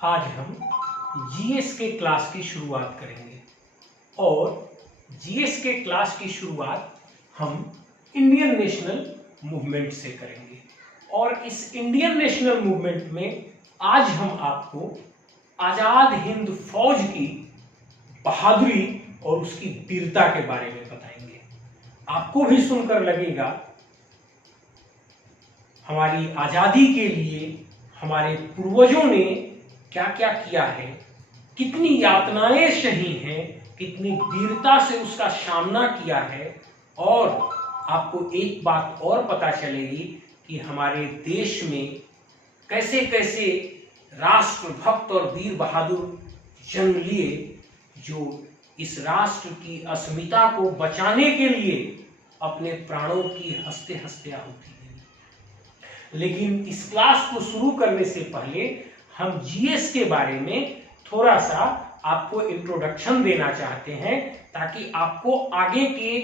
आज हम जीएस के क्लास की शुरुआत करेंगे और जीएस के क्लास की शुरुआत हम इंडियन नेशनल मूवमेंट से करेंगे। और इस इंडियन नेशनल मूवमेंट में आज हम आपको आजाद हिंद फौज की बहादुरी और उसकी वीरता के बारे में बताएंगे। आपको भी सुनकर लगेगा हमारी आजादी के लिए हमारे पूर्वजों ने क्या क्या किया है, कितनी यातनाएं सही हैं, कितनी वीरता से उसका सामना किया है। और आपको एक बात और पता चलेगी कि हमारे देश में कैसे कैसे राष्ट्रभक्त और वीर बहादुर जंग लिए, जो इस राष्ट्र की अस्मिता को बचाने के लिए अपने प्राणों की हंसते हंसते आहुति दी। लेकिन इस क्लास को शुरू करने से पहले हम जीएस के बारे में थोड़ा सा आपको इंट्रोडक्शन देना चाहते हैं, ताकि आपको आगे के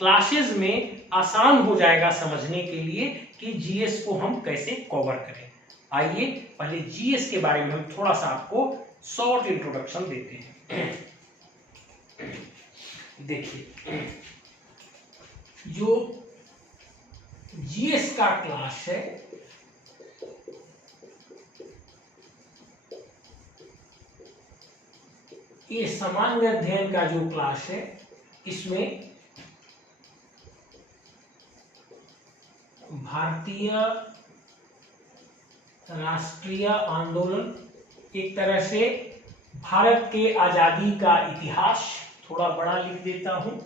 क्लासेस में आसान हो जाएगा समझने के लिए कि जीएस को हम कैसे कवर करें। आइए पहले जीएस के बारे में हम थोड़ा सा आपको शॉर्ट इंट्रोडक्शन देते हैं। देखिए, जो जीएस का क्लास है ये सामान्य अध्ययन का जो क्लास है, इसमें भारतीय राष्ट्रीय आंदोलन, एक तरह से भारत के आजादी का इतिहास, थोड़ा बड़ा लिख देता हूं,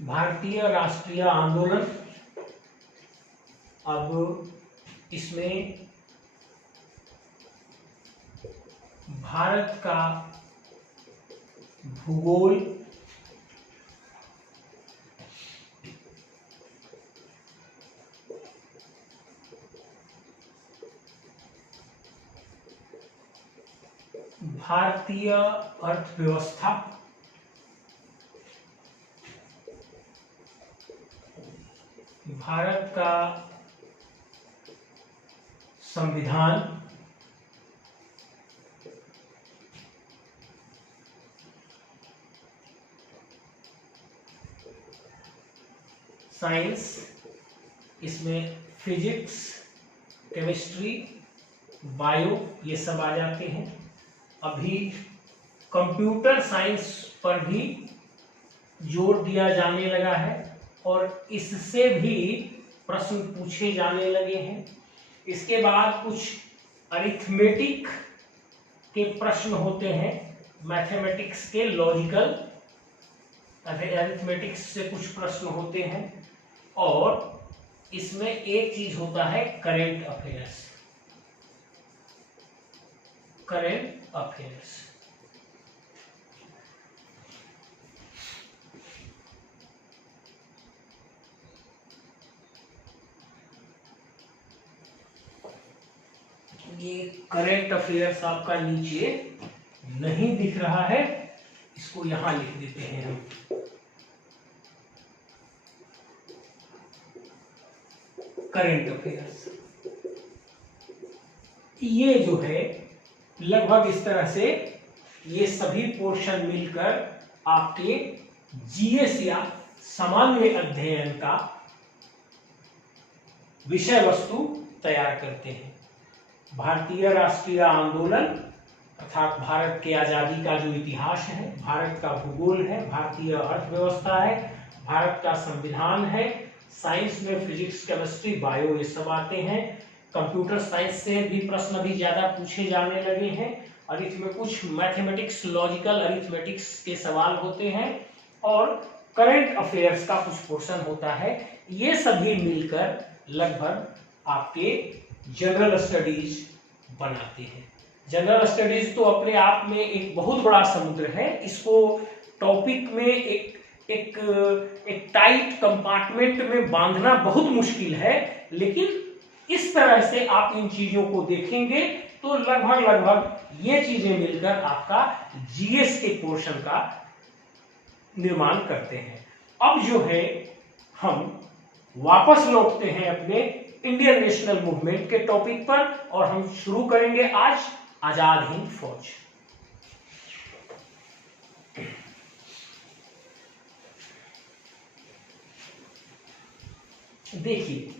भारतीय राष्ट्रीय आंदोलन। अब इसमें भारत का भूगोल, भारतीय अर्थव्यवस्था, भारत का संविधान, साइंस, इसमें फिजिक्स, केमिस्ट्री, बायो ये सब आ जाते हैं। अभी कंप्यूटर साइंस पर भी जोर दिया जाने लगा है और इससे भी प्रश्न पूछे जाने लगे हैं। इसके बाद कुछ अरिथमेटिक के प्रश्न होते हैं, मैथमेटिक्स के लॉजिकल अरिथमेटिक्स से कुछ प्रश्न होते हैं। और इसमें एक चीज होता है करेंट अफेयर्स, करेंट अफेयर्स। ये करेंट अफेयर्स आपका नीचे नहीं दिख रहा है, इसको यहां लिख देते हैं हम। करेंट अफेयर्स ये जो है लगभग इस तरह से ये सभी पोर्शन मिलकर आपके जीएस या सामान्य अध्ययन का विषय वस्तु तैयार करते हैं। भारतीय राष्ट्रीय आंदोलन अर्थात भारत के आजादी का जो इतिहास है, भारत का भूगोल है, भारतीय अर्थव्यवस्था है, भारत का संविधान है, साइंस में फिजिक्स, केमिस्ट्री, बायो ये सब आते हैं। कंप्यूटर साइंस से भी प्रश्न भी ज्यादा पूछे जाने लगे हैं और इसमें कुछ मैथमेटिक्स, लॉजिकल अरिथमेटिक्स के सवाल होते हैं और करंट अफेयर्स का कुछ पोर्शन होता है। ये सभी मिलकर लगभग आपके जनरल स्टडीज बनाते हैं। जनरल स्टडीज तो अपने आप में एक बहुत बड़ा समुद्र है, इसको टॉपिक में एक एक एक टाइट कंपार्टमेंट में बांधना बहुत मुश्किल है, लेकिन इस तरह से आप इन चीजों को देखेंगे तो लगभग ये चीजें मिलकर आपका जीएस के पोर्शन का निर्माण करते हैं। अब जो है हम वापस लौटते हैं अपने इंडियन नेशनल मूवमेंट के टॉपिक पर और हम शुरू करेंगे आज आजाद हिंद फौज। देखिए,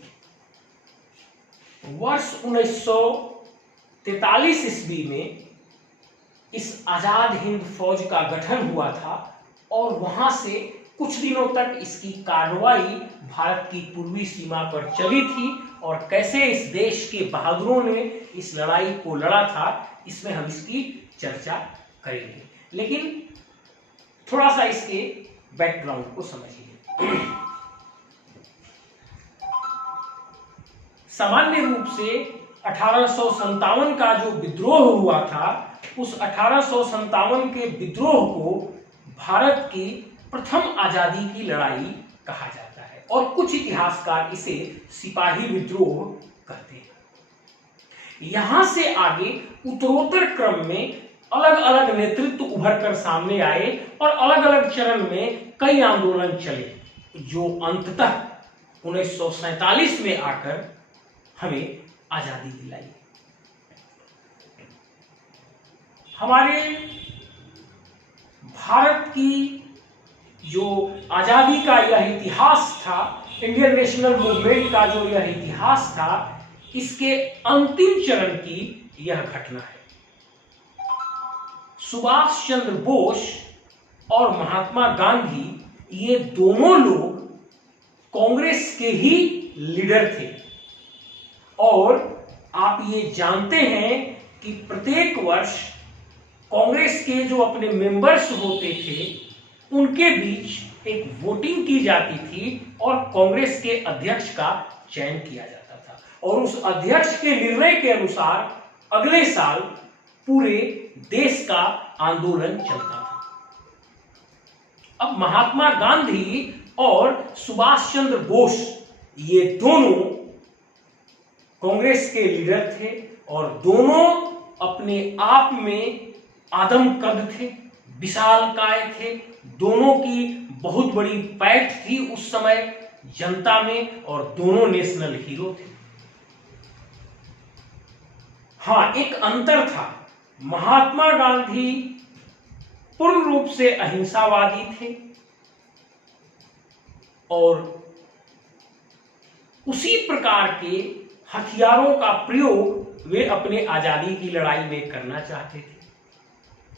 वर्ष 1943 ईस्वी में इस आजाद हिंद फौज का गठन हुआ था और वहां से कुछ दिनों तक इसकी कार्रवाई भारत की पूर्वी सीमा पर चली थी और कैसे इस देश के बहादुरों ने इस लड़ाई को लड़ा था, इसमें हम इसकी चर्चा करेंगे। लेकिन थोड़ा सा इसके बैकग्राउंड को समझिए। सामान्य रूप से 1857 का जो विद्रोह हुआ था, उस 1857 के विद्रोह को भारत की प्रथम आजादी की लड़ाई कहा जाता है और कुछ इतिहासकार इसे सिपाही विद्रोह कहते हैं। यहां से आगे उत्तरोत्तर क्रम में अलग अलग नेतृत्व उभर कर सामने आए और अलग अलग चरण में कई आंदोलन चले, जो अंततः 1947 में आकर हमें आजादी दिलाई। हमारे भारत की जो आजादी का यह इतिहास था, इंडियन नेशनल मूवमेंट का जो यह इतिहास था, इसके अंतिम चरण की यह घटना है। सुभाष चंद्र बोस और महात्मा गांधी ये दोनों लोग कांग्रेस के ही लीडर थे और आप ये जानते हैं कि प्रत्येक वर्ष कांग्रेस के जो अपने मेंबर्स होते थे उनके बीच एक वोटिंग की जाती थी और कांग्रेस के अध्यक्ष का चयन किया जाता था और उस अध्यक्ष के निर्णय के अनुसार अगले साल पूरे देश का आंदोलन चलता था। अब महात्मा गांधी और सुभाष चंद्र बोस ये दोनों कांग्रेस के लीडर थे और दोनों अपने आप में आदमकद थे, विशालकाय थे। दोनों की बहुत बड़ी पैठ थी उस समय जनता में और दोनों नेशनल हीरो थे। हाँ, एक अंतर था। महात्मा गांधी पूर्ण रूप से अहिंसावादी थे और उसी प्रकार के हथियारों का प्रयोग वे अपने आजादी की लड़ाई में करना चाहते थे।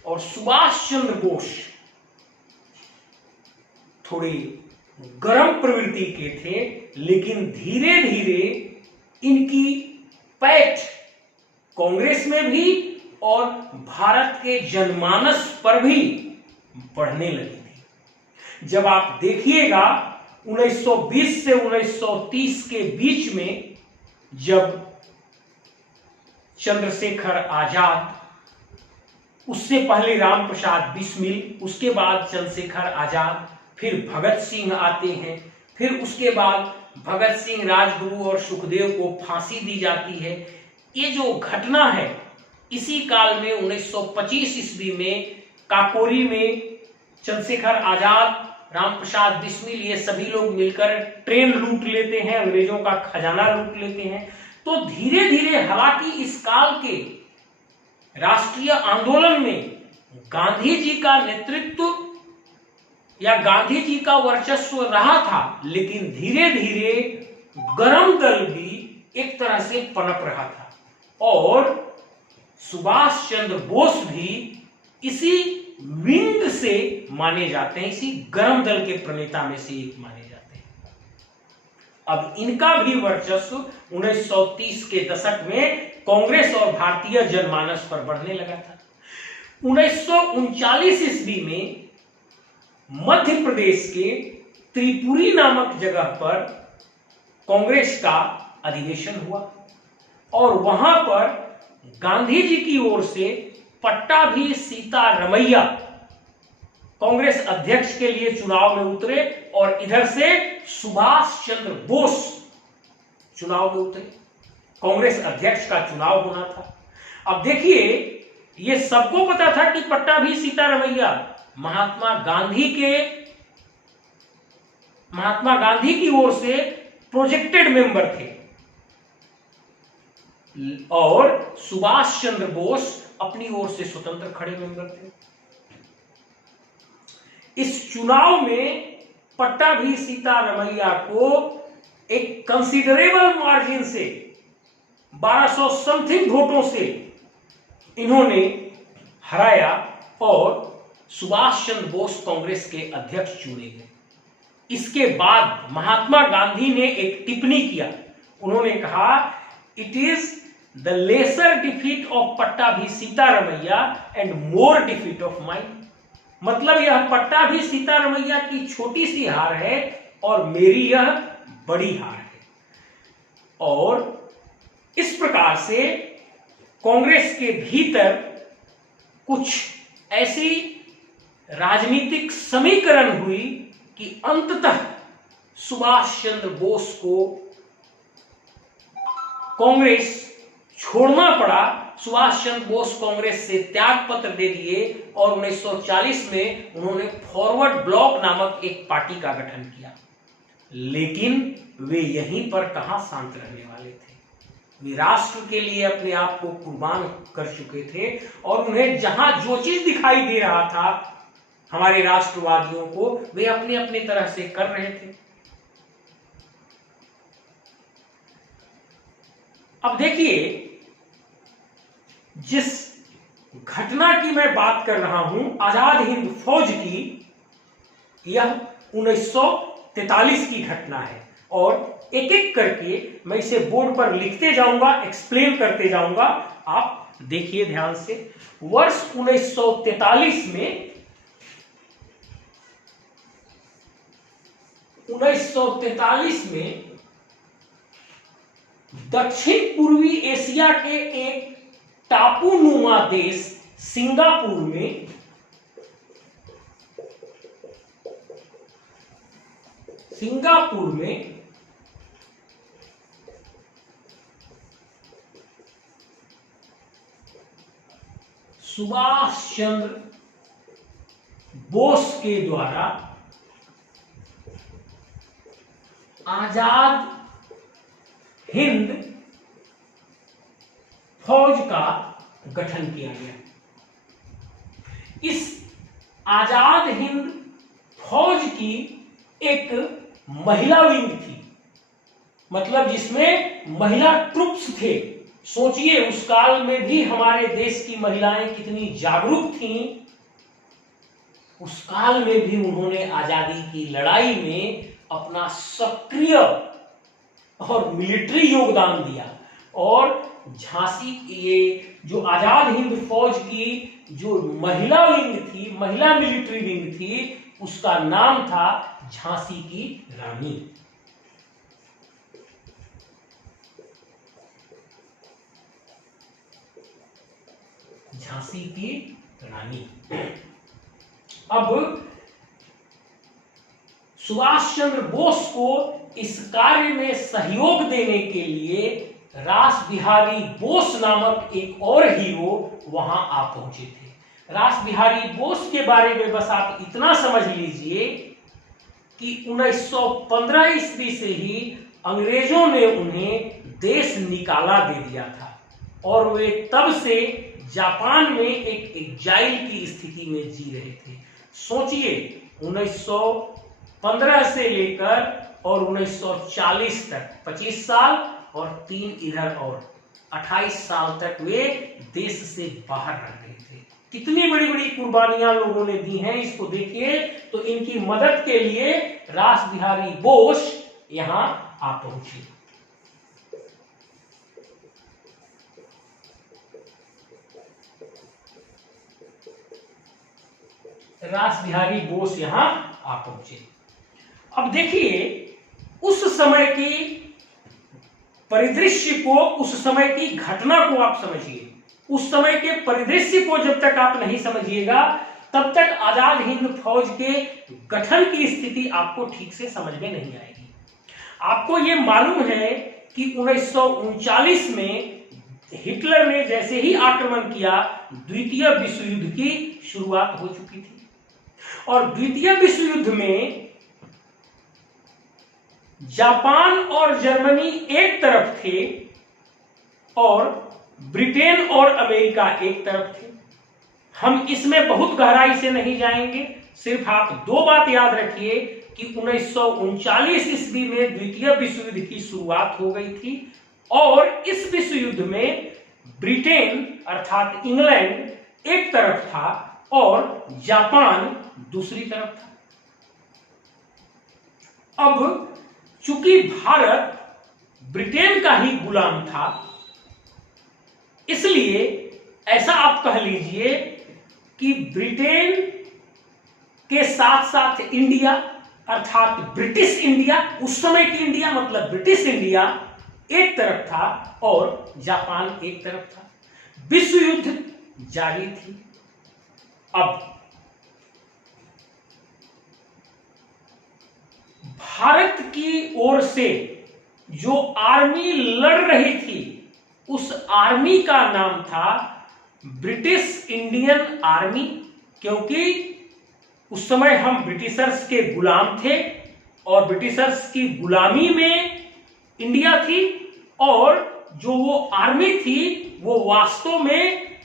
और सुभाष चंद्र बोस थोड़े गर्म प्रवृत्ति के थे, लेकिन धीरे धीरे इनकी पैठ कांग्रेस में भी और भारत के जनमानस पर भी बढ़ने लगी थी। जब आप देखिएगा 1920 से 1930 के बीच में, जब चंद्रशेखर आजाद, उससे पहले राम प्रसाद बिस्मिल, उसके बाद चंद्रशेखर आजाद, फिर भगत सिंह आते हैं, फिर उसके बाद भगत सिंह, राजगुरु और सुखदेव को फांसी दी जाती है। ये जो घटना है, इसी काल में 1925 ईस्वी में काकोरी में चंद्रशेखर आजाद, राम प्रसाद बिस्मिल, ये सभी लोग मिलकर ट्रेन लूट लेते हैं, अंग्रेजों का खजाना लूट लेते हैं। तो धीरे धीरे, हालांकि इस काल के राष्ट्रीय आंदोलन में गांधी जी का नेतृत्व या गांधी जी का वर्चस्व रहा था, लेकिन धीरे धीरे गरम दल भी एक तरह से पनप रहा था और सुभाष चंद्र बोस भी इसी विंग से माने जाते हैं, इसी गरम दल के प्रणेता में से एक माने जाते हैं। अब इनका भी वर्चस्व 1930 के दशक में कांग्रेस और भारतीय जनमानस पर बढ़ने लगा था। 1939 ईस्वी में मध्य प्रदेश के त्रिपुरी नामक जगह पर कांग्रेस का अधिवेशन हुआ और वहां पर गांधी जी की ओर से पट्टाभी सीतारमैया कांग्रेस अध्यक्ष के लिए चुनाव में उतरे और इधर से सुभाष चंद्र बोस चुनाव में उतरे। कांग्रेस अध्यक्ष का चुनाव होना था। अब देखिए, ये सबको पता था कि पट्टाभी सीतारमैया महात्मा गांधी की ओर से प्रोजेक्टेड मेंबर थे और सुभाष चंद्र बोस अपनी ओर से स्वतंत्र खड़े मेंबर थे। इस चुनाव में पट्टाभी सीतारमैया को एक कंसीडरेबल मार्जिन से 1200 समथिंग वोटों से इन्होंने हराया और सुभाष चंद्र बोस कांग्रेस के अध्यक्ष चुने गए। इसके बाद महात्मा गांधी ने एक टिप्पणी किया। उन्होंने कहा, it is the lesser defeat of Pattabhi Sitaramayya and more defeat of mine. मतलब यह पट्टाभी सीतारमैया की छोटी सी हार है और मेरी यह बड़ी हार है। और इस प्रकार से कांग्रेस के भीतर कुछ ऐसी राजनीतिक समीकरण हुई कि अंततः सुभाष चंद्र बोस को कांग्रेस छोड़ना पड़ा। सुभाष चंद्र बोस कांग्रेस से त्याग पत्र दे दिए और 1940 में उन्होंने फॉरवर्ड ब्लॉक नामक एक पार्टी का गठन किया। लेकिन वे यहीं पर कहां शांत रहने वाले थे। वे राष्ट्र के लिए अपने आप को कुर्बान कर चुके थे और उन्हें जहां जो चीज दिखाई दे रहा था हमारे राष्ट्रवादियों को, वे अपने अपने तरह से कर रहे थे। अब देखिए, जिस घटना की मैं बात कर रहा हूं आजाद हिंद फौज की, यह 1943 की घटना है और एक एक करके मैं इसे बोर्ड पर लिखते जाऊंगा, एक्सप्लेन करते जाऊंगा। आप देखिए ध्यान से। वर्ष 1943 में दक्षिण पूर्वी एशिया के एक टापूनुमा देश सिंगापुर में सुभाष चंद्र बोस के द्वारा आजाद हिंद फौज का गठन किया गया। इस आजाद हिंद फौज की एक महिला विंग थी, मतलब जिसमें महिला ट्रुप्स थे। सोचिए उस काल में भी हमारे देश की महिलाएं कितनी जागरूक थीं। उस काल में भी उन्होंने आजादी की लड़ाई में अपना सक्रिय और मिलिट्री योगदान दिया। और झांसी, ये जो आजाद हिंद फौज की जो महिला विंग थी, महिला मिलिट्री विंग थी, उसका नाम था झांसी की रानी। झांसी की रानी। अब सुभाष चंद्र बोस को इस कार्य में सहयोग देने के लिए रास बिहारी बोस नामक एक और हीरो वहां आ पहुंचे थे। रास बिहारी बोस के बारे में बस आप इतना समझ लीजिए कि 1915 ईस्वी से ही अंग्रेजों ने उन्हें देश निकाला दे दिया था और वे तब से जापान में एक एग्जाइल की स्थिति में जी रहे थे। सोचिए 1915 से लेकर और 1940 तक 25 साल और 3 इधर और 28 साल तक वे देश से बाहर रह गए थे। कितनी बड़ी बड़ी कुर्बानियां लोगों ने दी हैं, इसको देखिए। तो इनकी मदद के लिए रास बिहारी बोस यहां आ पहुंचे। रास बिहारी बोस यहां आ पहुंचे। अब देखिए उस समय की परिदृश्य को, उस समय की घटना को आप समझिए। उस समय के परिदृश्य को जब तक आप नहीं समझिएगा तब तक आजाद हिंद फौज के गठन की स्थिति आपको ठीक से समझ में नहीं आएगी। आपको ये मालूम है कि 1939 में हिटलर ने जैसे ही आक्रमण किया, द्वितीय विश्व युद्ध की शुरुआत हो चुकी थी। और द्वितीय विश्व युद्ध में जापान और जर्मनी एक तरफ थे और ब्रिटेन और अमेरिका एक तरफ थे। हम इसमें बहुत गहराई से नहीं जाएंगे, सिर्फ आप दो बात याद रखिए कि 1939 ईस्वी में द्वितीय विश्व युद्ध की शुरुआत हो गई थी और इस विश्व युद्ध में ब्रिटेन अर्थात इंग्लैंड एक तरफ था और जापान दूसरी तरफ था। अब चूंकि भारत ब्रिटेन का ही गुलाम था, इसलिए ऐसा आप कह लीजिए कि ब्रिटेन के साथ साथ इंडिया अर्थात ब्रिटिश इंडिया, उस समय की इंडिया मतलब ब्रिटिश इंडिया एक तरफ था और जापान एक तरफ था। विश्व युद्ध जारी थी। अब भारत की ओर से जो आर्मी लड़ रही थी, उस आर्मी का नाम था ब्रिटिश इंडियन आर्मी, क्योंकि उस समय हम ब्रिटिशर्स के गुलाम थे और ब्रिटिशर्स की गुलामी में इंडिया थी और जो वो आर्मी थी वो वास्तव में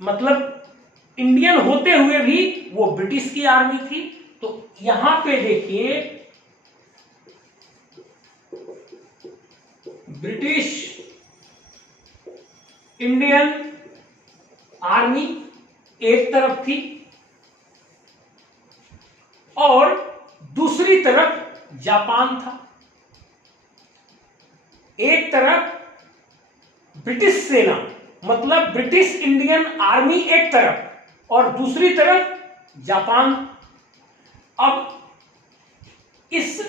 मतलब इंडियन होते हुए भी वो ब्रिटिश की आर्मी थी। तो यहां पे देखिए ब्रिटिश इंडियन आर्मी एक तरफ थी और दूसरी तरफ जापान था। एक तरफ ब्रिटिश सेना मतलब ब्रिटिश इंडियन आर्मी एक तरफ और दूसरी तरफ जापान। अब इस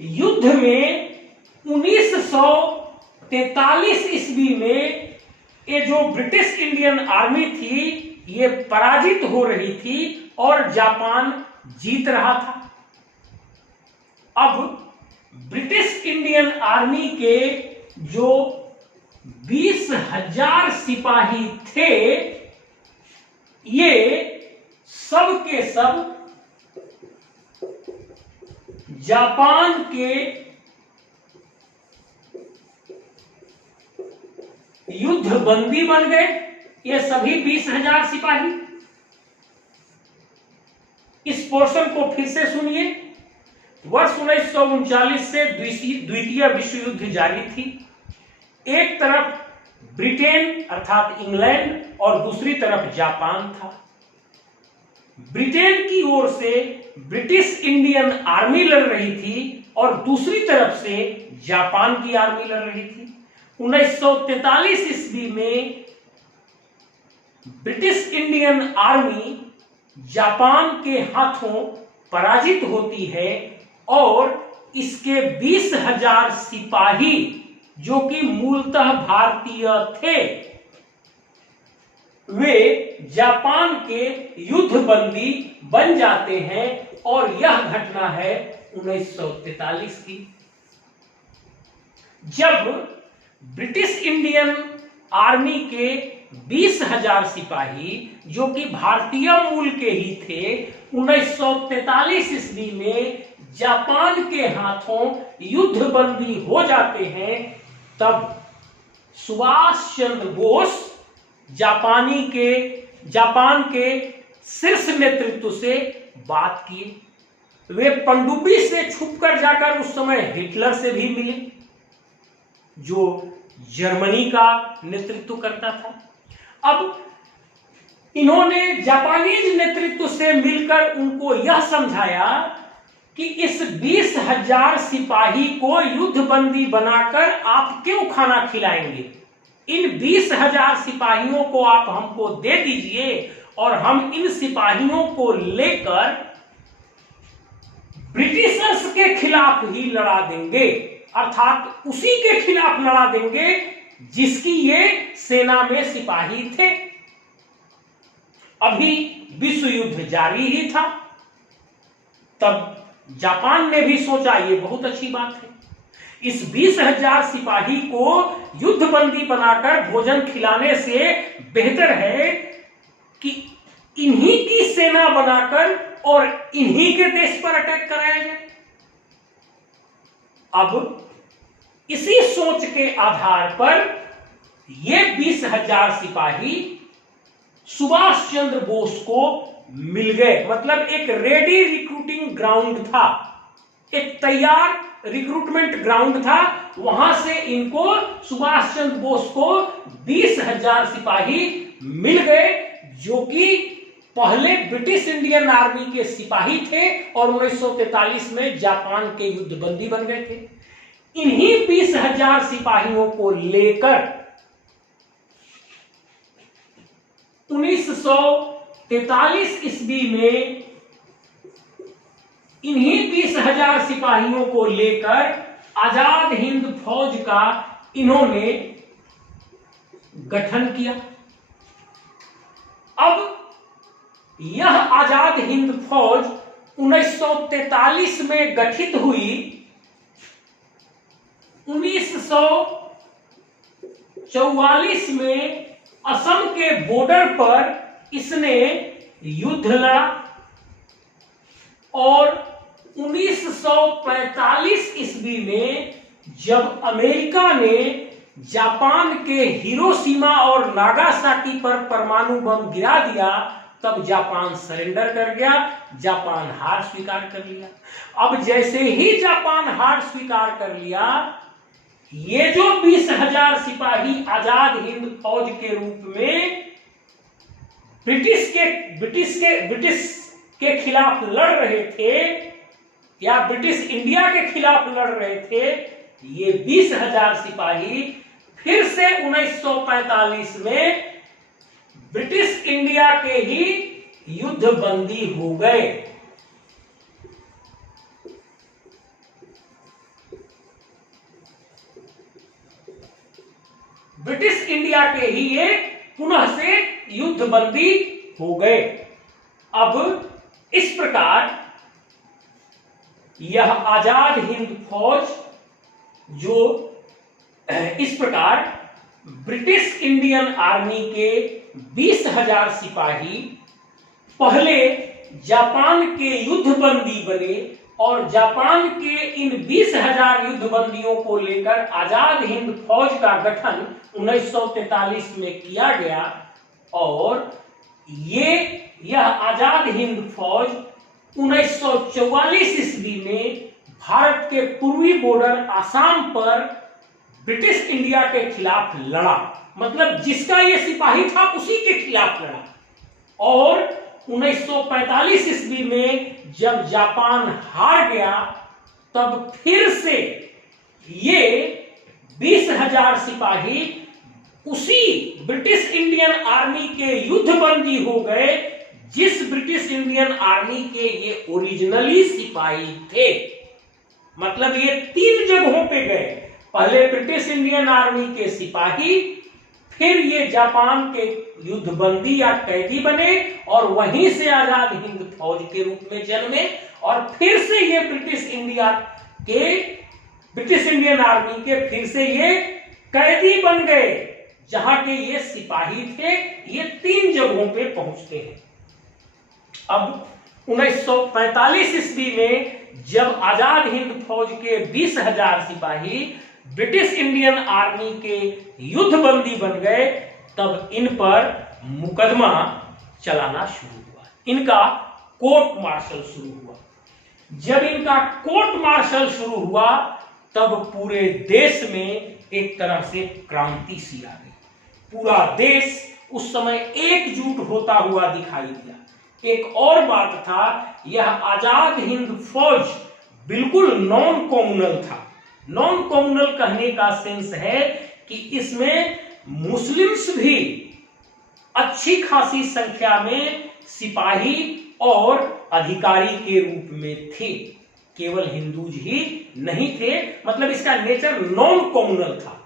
युद्ध में 1943 ईस्वी में ये जो ब्रिटिश इंडियन आर्मी थी ये पराजित हो रही थी और जापान जीत रहा था। अब ब्रिटिश इंडियन आर्मी के जो 20,000 सिपाही थे, ये सब के सब जापान के युद्ध बंदी बन गए। ये सभी 20,000 सिपाही। इस पोर्शन को फिर से सुनिए। वर्ष 1939 से द्वितीय विश्व युद्ध जारी थी। एक तरफ ब्रिटेन अर्थात इंग्लैंड और दूसरी तरफ जापान था। ब्रिटेन की ओर से ब्रिटिश इंडियन आर्मी लड़ रही थी और दूसरी तरफ से जापान की आर्मी लड़ रही थी। 1943 ईस्वी में ब्रिटिश इंडियन आर्मी जापान के हाथों पराजित होती है और इसके 20,000 सिपाही जो कि मूलतः भारतीय थे, वे जापान के युद्ध बंदी बन जाते हैं और यह घटना है 1943 की, जब ब्रिटिश इंडियन आर्मी के 20,000 सिपाही जो कि भारतीय मूल के ही थे 1943 ईस्वी में जापान के हाथों युद्ध बंदी हो जाते हैं। तब सुभाष चंद्र बोस जापान के शीर्ष नेतृत्व से बात किए। वे पनडुब्बी से छुपकर जाकर उस समय हिटलर से भी मिले जो जर्मनी का नेतृत्व करता था। अब इन्होंने जापानीज नेतृत्व से मिलकर उनको यह समझाया कि इस 20,000 सिपाही को युद्ध बंदी बनाकर आप क्यों खाना खिलाएंगे। इन 20,000 सिपाहियों को आप हमको दे दीजिए और हम इन सिपाहियों को लेकर ब्रिटिशर्स के खिलाफ ही लड़ा देंगे, अर्थात उसी के खिलाफ लड़ा देंगे जिसकी ये सेना में सिपाही थे। अभी विश्व युद्ध जारी ही था। तब जापान ने भी सोचा ये बहुत अच्छी बात है, इस 20,000 सिपाही को युद्धबंदी बनाकर भोजन खिलाने से बेहतर है कि इन्हीं की सेना बनाकर और इन्हीं के देश पर अटैक कराया जाए। अब इसी सोच के आधार पर ये 20,000 सिपाही सुभाष चंद्र बोस को मिल गए। मतलब एक रेडी रिक्रूटिंग ग्राउंड था, एक तैयार रिक्रूटमेंट ग्राउंड था। वहां से इनको सुभाष चंद्र बोस को 20,000 सिपाही मिल गए, जो कि पहले ब्रिटिश इंडियन आर्मी के सिपाही थे और 1943 में जापान के युद्धबंदी बन गए थे। इन्हीं 20,000 सिपाहियों को लेकर 1943 ईस्वी में इन्हीं 20,000 सिपाहियों को लेकर आजाद हिंद फौज का इन्होंने गठन किया। अब यह आजाद हिंद फौज 1943 में गठित हुई। 1944 में असम के बॉर्डर पर इसने युद्ध लड़ा और 1945 ईस्वी में जब अमेरिका ने जापान के हिरोशिमा और नागासाकी पर परमाणु बम गिरा दिया, तब जापान सरेंडर कर गया, जापान हार स्वीकार कर लिया। अब जैसे ही जापान हार स्वीकार कर लिया, ये जो 20,000 सिपाही आजाद हिंद फौज के रूप में ब्रिटिश के खिलाफ लड़ रहे थे या ब्रिटिश इंडिया के खिलाफ लड़ रहे थे, ये 20,000 सिपाही फिर से 1945 में ब्रिटिश इंडिया के ही युद्धबंदी हो गए। ब्रिटिश इंडिया के ही ये पुनः से युद्धबंदी हो गए। अब इस प्रकार यह आजाद हिंद फौज जो इस प्रकार ब्रिटिश इंडियन आर्मी के 20,000 सिपाही पहले जापान के युद्धबंदी बने और जापान के इन 20,000 युद्धबंदियों को लेकर आजाद हिंद फौज का गठन 1943 में किया गया और यह आजाद हिंद फौज 1944 ईस्वी में भारत के पूर्वी बॉर्डर आसाम पर ब्रिटिश इंडिया के खिलाफ लड़ा। मतलब जिसका ये सिपाही था उसी के खिलाफ लड़ा और 1945 ईस्वी में जब जापान हार गया, तब फिर से ये 20,000 सिपाही उसी ब्रिटिश इंडियन आर्मी के युद्धबंदी हो गए, जिस ब्रिटिश इंडियन आर्मी के ये ओरिजिनली सिपाही थे। मतलब ये 3 जगहों पे गए, पहले ब्रिटिश इंडियन आर्मी के सिपाही, फिर ये जापान के युद्धबंदी या कैदी बने और वहीं से आजाद हिंद फौज के रूप में जन्मे और फिर से ये ब्रिटिश इंडियन आर्मी के फिर से ये कैदी बन गए। जहां के ये सिपाही थे, ये 3 जगहों पे पहुंचते हैं। अब 1945 ईस्वी में जब आजाद हिंद फौज के 20,000 सिपाही ब्रिटिश इंडियन आर्मी के युद्धबंदी बन गए, तब इन पर मुकदमा चलाना शुरू हुआ, इनका कोर्ट मार्शल शुरू हुआ। जब इनका कोर्ट मार्शल शुरू हुआ, तब पूरे देश में एक तरह से क्रांति सी आ गई। पूरा देश उस समय एकजुट होता हुआ दिखाई दिया। एक और बात था, यह आजाद हिंद फौज बिल्कुल नॉन कॉम्युनल था। नॉन कॉम्युनल कहने का सेंस है कि इसमें मुस्लिम्स भी अच्छी खासी संख्या में सिपाही और अधिकारी के रूप में थे, केवल हिंदूज ही नहीं थे। मतलब इसका नेचर नॉन कॉम्युनल था।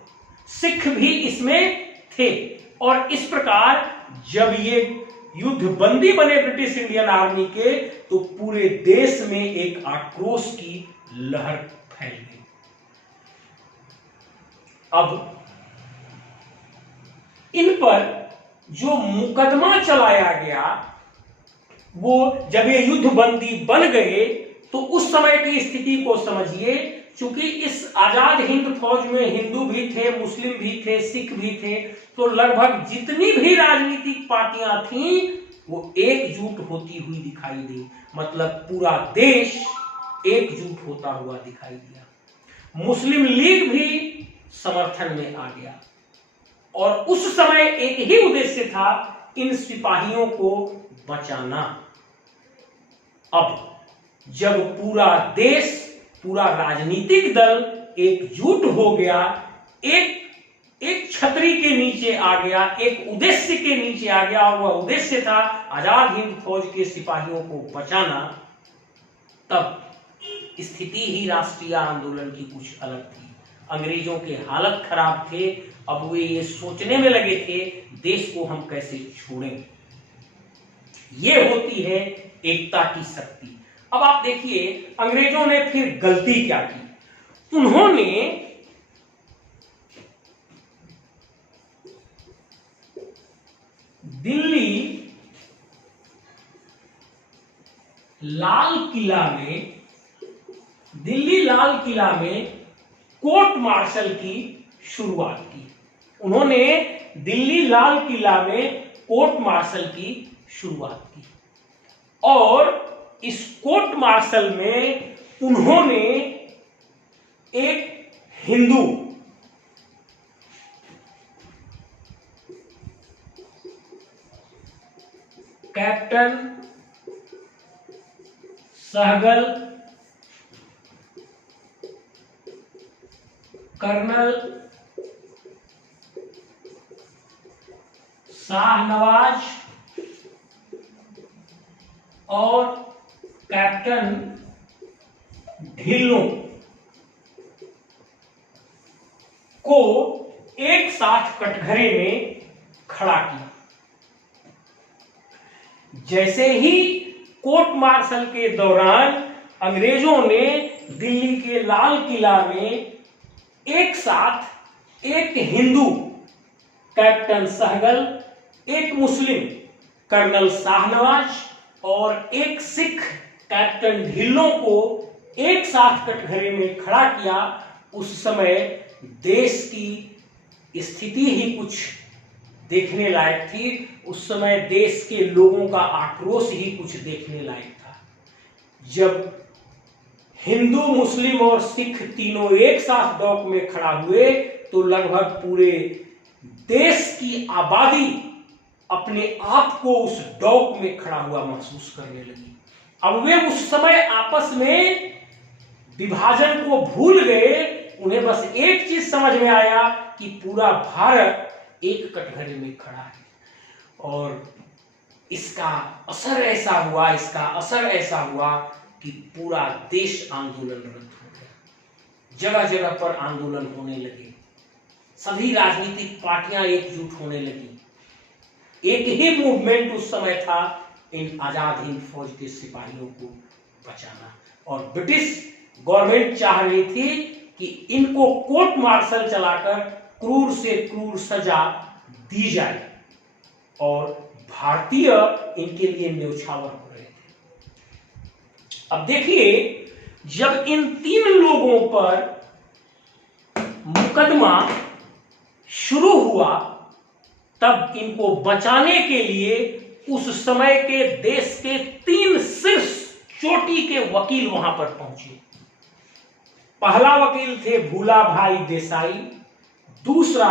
सिख भी इसमें थे और इस प्रकार जब ये युद्ध बंदी बने ब्रिटिश इंडियन आर्मी के, तो पूरे देश में एक आक्रोश की लहर फैल गई। अब इन पर जो मुकदमा चलाया गया, वो जब ये युद्ध बंदी बन गए तो उस समय की स्थिति को समझिए। चूंकि इस आजाद हिंद फौज में हिंदू भी थे, मुस्लिम भी थे, सिख भी थे, तो लगभग जितनी भी राजनीतिक पार्टियां थीं वो एकजुट होती हुई दिखाई दी। मतलब पूरा देश एकजुट होता हुआ दिखाई दिया। मुस्लिम लीग भी समर्थन में आ गया और उस समय एक ही उद्देश्य था, इन सिपाहियों को बचाना। अब जब पूरा देश, पूरा राजनीतिक दल एकजुट हो गया, एक छतरी के नीचे आ गया, एक उद्देश्य के नीचे आ गया, और वह उद्देश्य था आजाद हिंद फौज के सिपाहियों को बचाना, तब स्थिति ही राष्ट्रीय आंदोलन की कुछ अलग थी। अंग्रेजों के हालत खराब थे। अब वे ये सोचने में लगे थे देश को हम कैसे छोड़ें। ये होती है एकता की शक्ति। अब आप देखिए अंग्रेजों ने फिर गलती क्या की। उन्होंने दिल्ली लाल किला में कोर्ट मार्शल की शुरुआत की। उन्होंने दिल्ली लाल किला में कोर्ट मार्शल की शुरुआत की और इस कोर्ट मार्शल में उन्होंने एक हिंदू कैप्टन सहगल, कर्नल शाहनवाज और कैप्टन ढिल्लों को एक साथ कटघरे में खड़ा किया। जैसे ही कोर्ट मार्शल के दौरान अंग्रेजों ने दिल्ली के लाल किला में एक साथ एक हिंदू कैप्टन सहगल, एक मुस्लिम कर्नल शाहनवाज और एक सिख कैप्टन ढिल्लों को एक साथ कटघरे में खड़ा किया, उस समय देश की स्थिति ही कुछ देखने लायक थी। उस समय देश के लोगों का आक्रोश ही कुछ देखने लायक था। जब हिंदू, मुस्लिम और सिख तीनों एक साथ डॉक में खड़ा हुए तो लगभग पूरे देश की आबादी अपने आप को उस डॉक में खड़ा हुआ महसूस करने लगी। अब वे उस समय आपस में विभाजन को भूल गए। उन्हें बस एक चीज समझ में आया कि पूरा भारत एक कटघरे में खड़ा है और इसका असर ऐसा हुआ कि पूरा देश आंदोलनरत हो गया। जगह जगह पर आंदोलन होने लगे, सभी राजनीतिक पार्टियां एकजुट होने लगी। एक ही मूवमेंट उस समय था, इन आजाद हिंद फौज के सिपाहियों को बचाना। और ब्रिटिश गवर्नमेंट चाह रही थी कि इनको कोर्ट मार्शल चलाकर क्रूर से क्रूर सजा दी जाए और भारतीय इनके लिए न्यौछावर हो रहे थे। अब देखिए जब इन तीन लोगों पर मुकदमा शुरू हुआ तब इनको बचाने के लिए उस समय के देश के तीन शीर्ष चोटी के वकील वहां पर पहुंचे। पहला वकील थे भूला भाई देसाई, दूसरा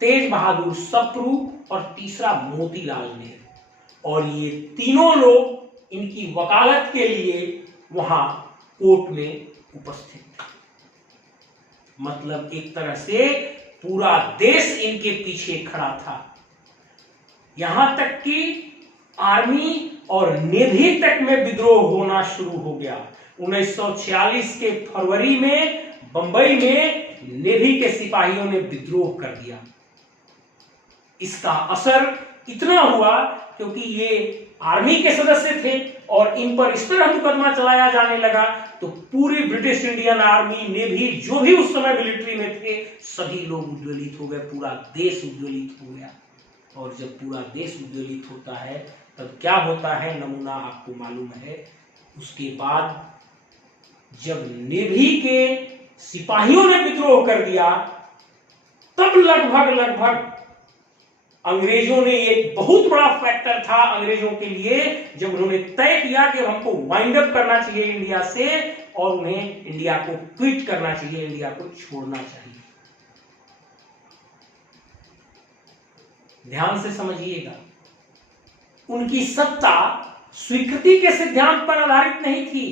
तेज बहादुर सप्रू और तीसरा मोतीलाल नेहरू। और ये तीनों लोग इनकी वकालत के लिए वहां कोर्ट में उपस्थित थे। मतलब एक तरह से पूरा देश इनके पीछे खड़ा था। यहां तक कि आर्मी और नेवी तक में विद्रोह होना शुरू हो गया। 1946 के फरवरी में बंबई में नेवी के सिपाहियों ने विद्रोह कर दिया। इसका असर इतना हुआ क्योंकि ये आर्मी के सदस्य थे और इन पर इस तरह मुकदमा चलाया जाने लगा, तो पूरी ब्रिटिश इंडियन आर्मी ने भी, जो भी उस समय मिलिट्री में थे, सभी लोग उद्वेलित हो गए, पूरा देश उद्वेलित हो गया। और जब पूरा देश उद्वेलित होता है तब क्या होता है, नमूना आपको मालूम है। उसके बाद जब नेवी के सिपाहियों ने विद्रोह कर दिया, तब लगभग अंग्रेजों ने, एक बहुत बड़ा फैक्टर था अंग्रेजों के लिए, जब उन्होंने तय किया कि हमको वाइंड अप करना चाहिए इंडिया से और उन्हें इंडिया को क्विट करना चाहिए, इंडिया को छोड़ना चाहिए। ध्यान से समझिएगा, उनकी सत्ता स्वीकृति के सिद्धांत पर आधारित नहीं थी,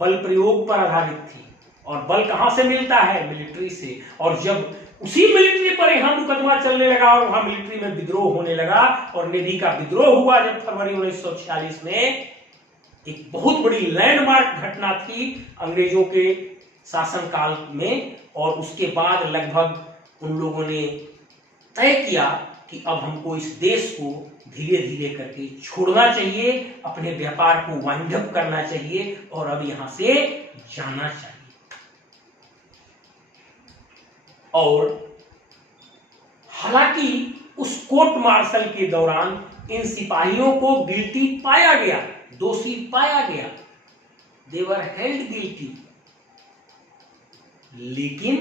बल प्रयोग पर आधारित थी। और बल कहां से मिलता है? मिलिट्री से। और जब उसी मिलिट्री पर यहां मुकदमा चलने लगा और वहां मिलिट्री में विद्रोह होने लगा और नेवी का विद्रोह हुआ जब फरवरी 1946 में, एक बहुत बड़ी लैंडमार्क घटना थी अंग्रेजों के शासनकाल में। और उसके बाद लगभग उन लोगों ने तय किया कि अब हमको इस देश को धीरे धीरे करके छोड़ना चाहिए, अपने व्यापार को वाइंड अप करना चाहिए और अब यहां से जाना चाहिए। और हालांकि उस कोर्ट मार्शल के दौरान इन सिपाहियों को गिल्टी पाया गया, दोषी पाया गया, दे वर हेल्ड गिल्टी, लेकिन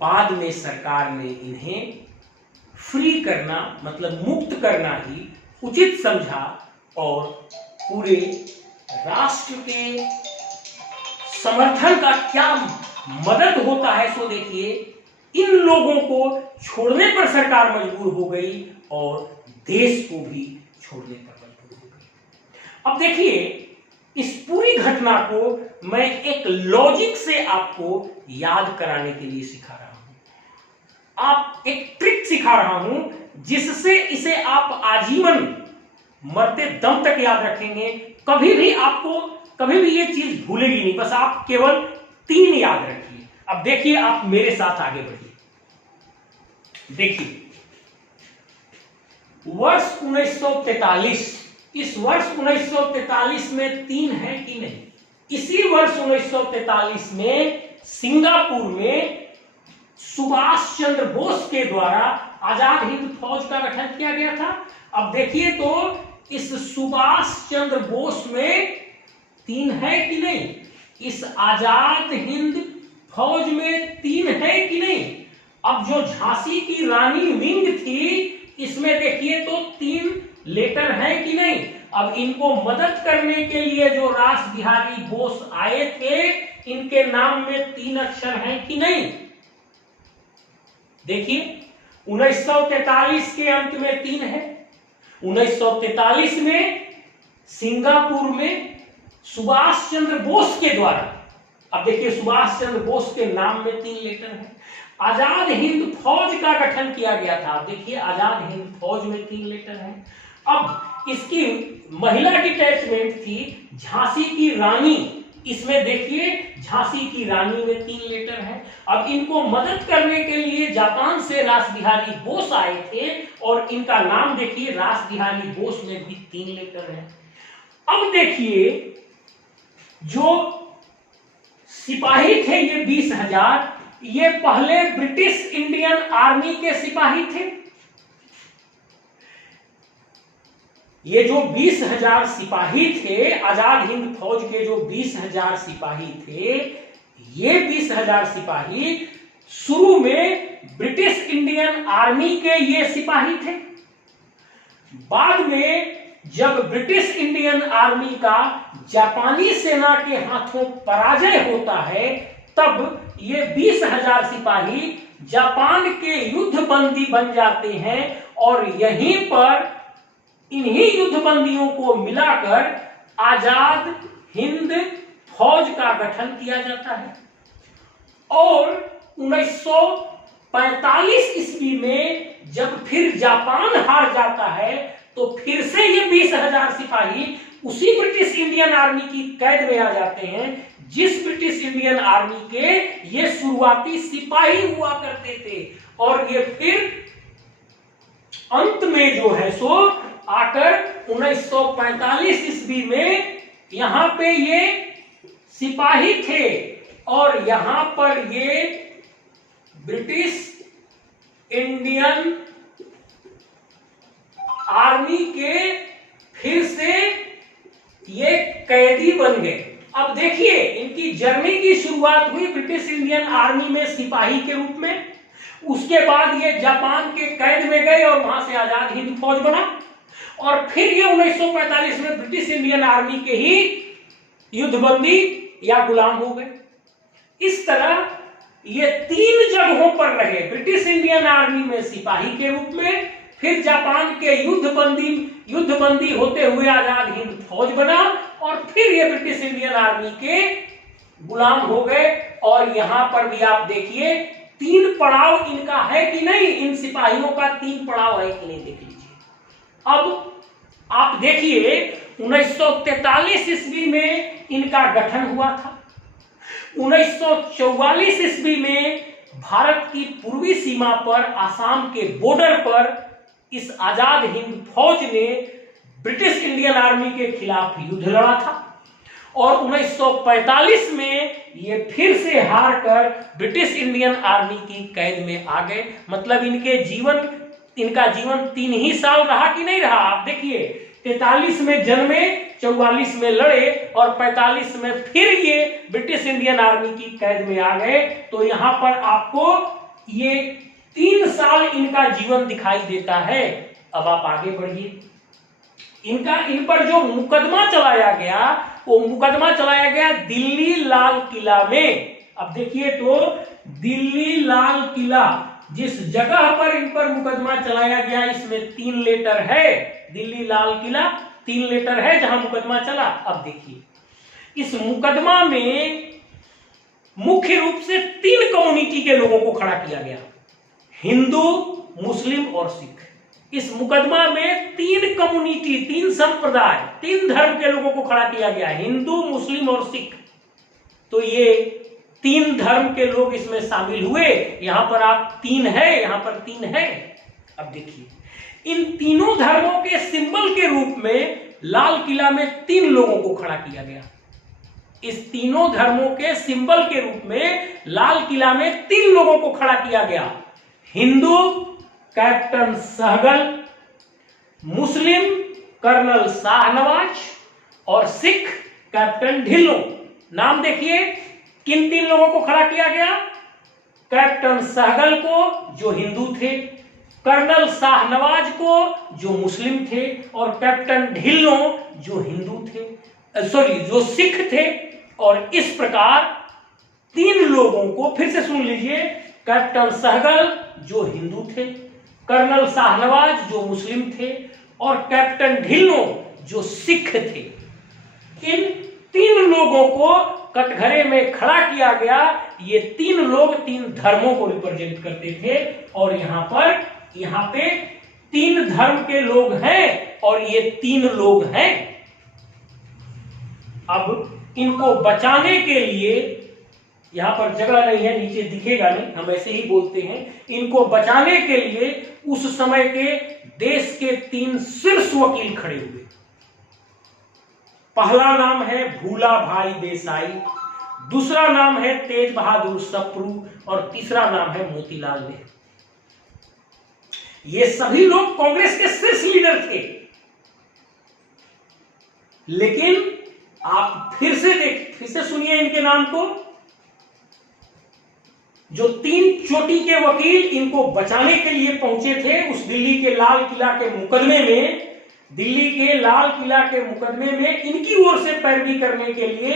बाद में सरकार ने इन्हें फ्री करना, मतलब मुक्त करना ही उचित समझा। और पूरे राष्ट्र के समर्थन का क्या मदद होता है सो देखिए, इन लोगों को छोड़ने पर सरकार मजबूर हो गई और देश को भी छोड़ने पर मजबूर हो गई। अब देखिए, इस पूरी घटना को मैं एक लॉजिक से आपको याद कराने के लिए सिखा रहा हूं। आप एक ट्रिक सिखा रहा हूं जिससे इसे आप आजीवन मरते दम तक याद रखेंगे। कभी भी ये चीज भूलेगी नहीं। बस आप केवल 3 याद रखिए। अब देखिए, आप मेरे साथ आगे बढ़िए। देखिए, वर्ष 1943, इस वर्ष 1943 में 3 है कि नहीं? इसी वर्ष 1943 में सिंगापुर में सुभाष चंद्र बोस के द्वारा आजाद हिंद फौज का गठन किया गया था। अब देखिए तो इस सुभाष चंद्र बोस में 3 है कि नहीं? इस आजाद हिंद फौज में 3 है कि नहीं? अब जो झांसी की रानी विंग थी, इसमें देखिए तो 3 लेटर है कि नहीं? अब इनको मदद करने के लिए जो रास बिहारी बोस आए थे, इनके नाम में 3 अक्षर हैं कि नहीं? देखिए, 1943 के अंत में 3 है। 1943 में सिंगापुर में सुभाष चंद्र बोस के द्वारा, अब देखिए सुभाष चंद्र बोस के नाम में 3 लेटर है। आजाद हिंद फौज का गठन किया गया था। देखिए, आजाद हिंद फौज में 3 लेटर है। अब इसकी महिला डिटैचमेंट थी झांसी की रानी, इसमें देखिए झांसी की रानी में 3 लेटर है। अब इनको मदद करने के लिए जापान से रास बिहारी बोस आए थे और इनका नाम देखिए रास बिहारी बोस में भी 3 लेटर है। अब देखिए, जो सिपाही थे ये 20,000, ये पहले ब्रिटिश इंडियन आर्मी के सिपाही थे। ये जो 20,000 सिपाही थे, आजाद हिंद फौज के जो 20,000 सिपाही थे, ये 20,000 सिपाही शुरू में ब्रिटिश इंडियन आर्मी के ये सिपाही थे। बाद में जब ब्रिटिश इंडियन आर्मी का जापानी सेना के हाथों पराजय होता है, तब ये 20,000 सिपाही जापान के युद्ध बंदी बन जाते हैं और यहीं पर इन्हीं युद्ध बंदियों को मिलाकर आजाद हिंद फौज का गठन किया जाता है। और 1945 ईस्वी में जब फिर जापान हार जाता है, तो फिर से ये 20,000 सिपाही उसी ब्रिटिश इंडियन आर्मी की कैद में आ जाते हैं, जिस ब्रिटिश इंडियन आर्मी के ये शुरुआती सिपाही हुआ करते थे। और ये फिर अंत में जो है सो आकर 1945 ईस्वी में यहां पे ये सिपाही थे और यहां पर ये ब्रिटिश इंडियन आर्मी के फिर से ये कैदी बन गए। अब देखिए इनकी जर्नी की शुरुआत हुई ब्रिटिश इंडियन आर्मी में सिपाही के रूप में, उसके बाद ये जापान के कैद में गए और वहां से आजाद हिंद फौज बना और फिर ये 1945 में ब्रिटिश इंडियन आर्मी के ही युद्धबंदी या गुलाम हो गए। इस तरह ये 3 जगहों पर रहे, ब्रिटिश इंडियन आर्मी में सिपाही के रूप में, फिर जापान के युद्धबंदी होते हुए आजाद हिंद फौज बना और फिर ये ब्रिटिश इंडियन आर्मी के गुलाम हो गए। और यहां पर भी आप देखिए 3 पड़ाव इनका है कि नहीं, इन सिपाहियों का 3 पड़ाव है कि नहीं, देख लीजिए। अब आप देखिए 1943 ईस्वी में इनका गठन हुआ था। 1944 ईस्वी में भारत की पूर्वी सीमा पर आसाम के बॉर्डर पर इस आजाद हिंद फौज ने ब्रिटिश इंडियन आर्मी के खिलाफ युद्ध लड़ा था और 1945 में ये फिर से हार कर ब्रिटिश इंडियन आर्मी की कैद में आ गए। मतलब इनका जीवन 3 ही साल रहा कि नहीं रहा। आप देखिए 43 में जन्मे, 44 में लड़े और 45 में फिर ये ब्रिटिश इंडियन आर्मी की कैद में आ गए। तो यहां पर आपको ये 3 साल इनका जीवन दिखाई देता है। अब आप आगे बढ़िए। इन पर जो मुकदमा चलाया गया वो मुकदमा चलाया गया दिल्ली लाल किला में। अब देखिए तो दिल्ली लाल किला जिस जगह पर इन पर मुकदमा चलाया गया इसमें 3 लेटर है। दिल्ली लाल किला 3 लेटर है जहां मुकदमा चला। अब देखिए इस मुकदमा में मुख्य रूप से 3 कम्युनिटी के लोगों को खड़ा किया गया, हिंदू, मुस्लिम और सिख। इस मुकदमा में 3 कम्युनिटी, 3 संप्रदाय, 3 धर्म के लोगों को खड़ा किया गया, हिंदू, मुस्लिम और सिख। तो ये 3 धर्म के लोग इसमें शामिल हुए। यहां पर आप 3 है, यहां पर 3 है। अब देखिए इन तीनों धर्मों के सिंबल के रूप में लाल किला में 3 लोगों को खड़ा किया गया। इस तीनों धर्मों के सिंबल के रूप में लाल किला में 3 लोगों को खड़ा किया गया, हिंदू कैप्टन सहगल, मुस्लिम कर्नल शाहनवाज और सिख कैप्टन ढिल्लों। नाम देखिए किन 3 लोगों को खड़ा किया गया, कैप्टन सहगल को जो हिंदू थे, कर्नल शाहनवाज को जो मुस्लिम थे और कैप्टन ढिल्लों जो हिंदू थे, जो सिख थे। और इस प्रकार 3 लोगों को फिर से सुन लीजिए, कैप्टन सहगल जो हिंदू थे, कर्नल शाहनवाज जो मुस्लिम थे और कैप्टन ढिल्लों जो सिख थे। इन 3 लोगों को कटघरे में खड़ा किया गया। ये 3 लोग 3 धर्मों को रिप्रेजेंट करते थे और यहाँ पे 3 धर्म के लोग हैं और ये 3 लोग हैं। अब इनको बचाने के लिए, यहां पर जगह नहीं है, नीचे दिखेगा नहीं, हम ऐसे ही बोलते हैं, इनको बचाने के लिए उस समय के देश के 3 शीर्ष वकील खड़े हुए। पहला नाम है भूला भाई देसाई, दूसरा नाम है तेज बहादुर सप्रू और तीसरा नाम है मोतीलाल नेहरू। ये सभी लोग कांग्रेस के शीर्ष लीडर थे। लेकिन आप फिर से सुनिए इनके नाम को। जो 3 चोटी के वकील इनको बचाने के लिए पहुंचे थे उस दिल्ली के लाल किला के मुकदमे में, इनकी ओर से पैरवी करने के लिए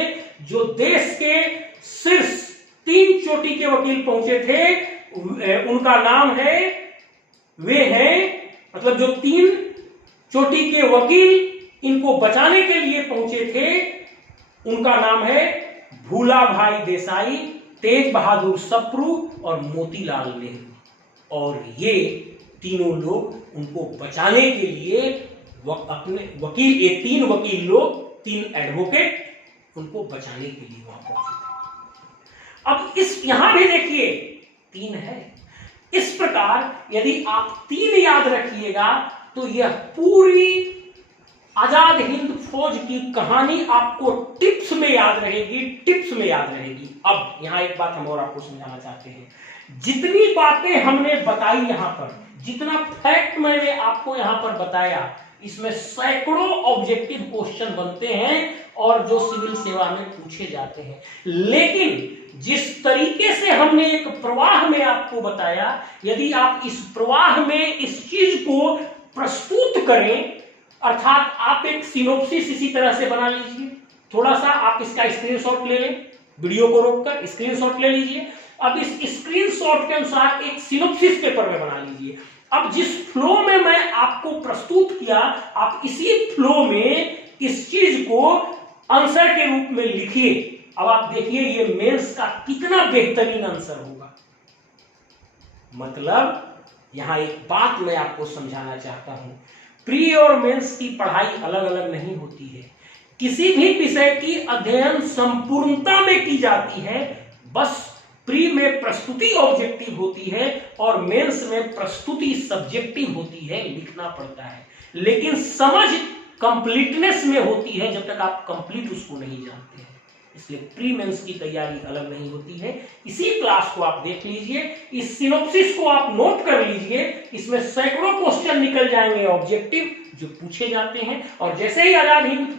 जो देश के शीर्ष 3 चोटी के वकील पहुंचे थे उनका नाम है, वे हैं, मतलब जो 3 चोटी के वकील इनको बचाने के लिए पहुंचे थे उनका नाम है भूला भाई देसाई, तेज बहादुर सप्रू और मोतीलाल नेहरू। और ये तीनों लोग उनको बचाने के लिए अपने वकील, ये 3 वकील लोग, 3 एडवोकेट उनको बचाने के लिए वहां पहुंचे थे। अब यहां भी देखिए 3 है, इस प्रकार यदि आप 3 याद रखिएगा तो यह पूरी आजाद हिंद फौज की कहानी आपको टिप्स में याद रहेगी, टिप्स में याद रहेगी। अब यहां एक बात हम और आपको समझाना चाहते हैं, जितनी बातें हमने बताई यहां पर, जितना फैक्ट मैंने आपको यहां पर बताया, इसमें सैकड़ों ऑब्जेक्टिव क्वेश्चन बनते हैं और जो सिविल सेवा में पूछे जाते हैं। लेकिन जिस तरीके से हमने एक प्रवाह में आपको बताया, यदि आप इस प्रवाह में इस चीज को प्रस्तुत करें, अर्थात आप एक सिनोप्सिस इसी तरह से बना लीजिए, थोड़ा सा आप इसका स्क्रीनशॉट ले लें, वीडियो को रोककर स्क्रीनशॉट ले लीजिए। अब इस स्क्रीनशॉट के अनुसार एक सिनोप्सिस पेपर में बना लीजिए। अब जिस फ्लो में मैं आपको प्रस्तुत किया, आप इसी फ्लो में इस चीज को आंसर के रूप में लिखिए। अब आप देखिए ये मेंस का कितना बेहतरीन आंसर होगा। मतलब यहां एक बात मैं आपको समझाना चाहता हूं, प्री और मेंस की पढ़ाई अलग अलग नहीं होती है। किसी भी विषय की अध्ययन संपूर्णता में की जाती है। बस प्री में प्रस्तुति ऑब्जेक्टिव होती है और मेंस में प्रस्तुति सब्जेक्टिव होती है, लिखना पड़ता है। लेकिन समझ कंप्लीटनेस में होती है जब तक आप कंप्लीट उसको नहीं जानते हैं। इसलिए प्री मेंस की तैयारी अलग नहीं होती है। इसी क्लास को आप देख लीजिए, इस सिनोप्सिस को आप नोट कर लीजिए, इसमें सैकड़ों क्वेश्चन निकल जाएंगे ऑब्जेक्टिव जो पूछे जाते हैं। और जैसे ही आजाद हिंद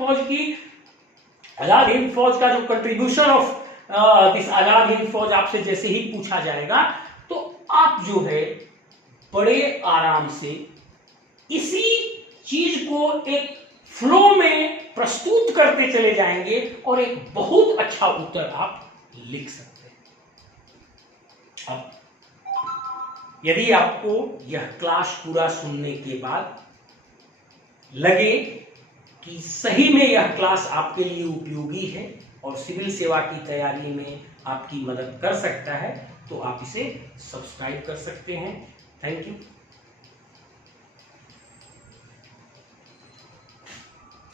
फौज का जो contribution of this Azad Hind फौज आपसे जैसे ही पूछा जाएगा, तो आप जो है बड़े आराम से इसी चीज को एक फ्लो में प्रस्तुत करते चले जाएंगे और एक बहुत अच्छा उत्तर आप लिख सकते हैं। अब यदि आपको यह क्लास पूरा सुनने के बाद लगे कि सही में यह क्लास आपके लिए उपयोगी है और सिविल सेवा की तैयारी में आपकी मदद कर सकता है, तो आप इसे सब्सक्राइब कर सकते हैं। Thank you.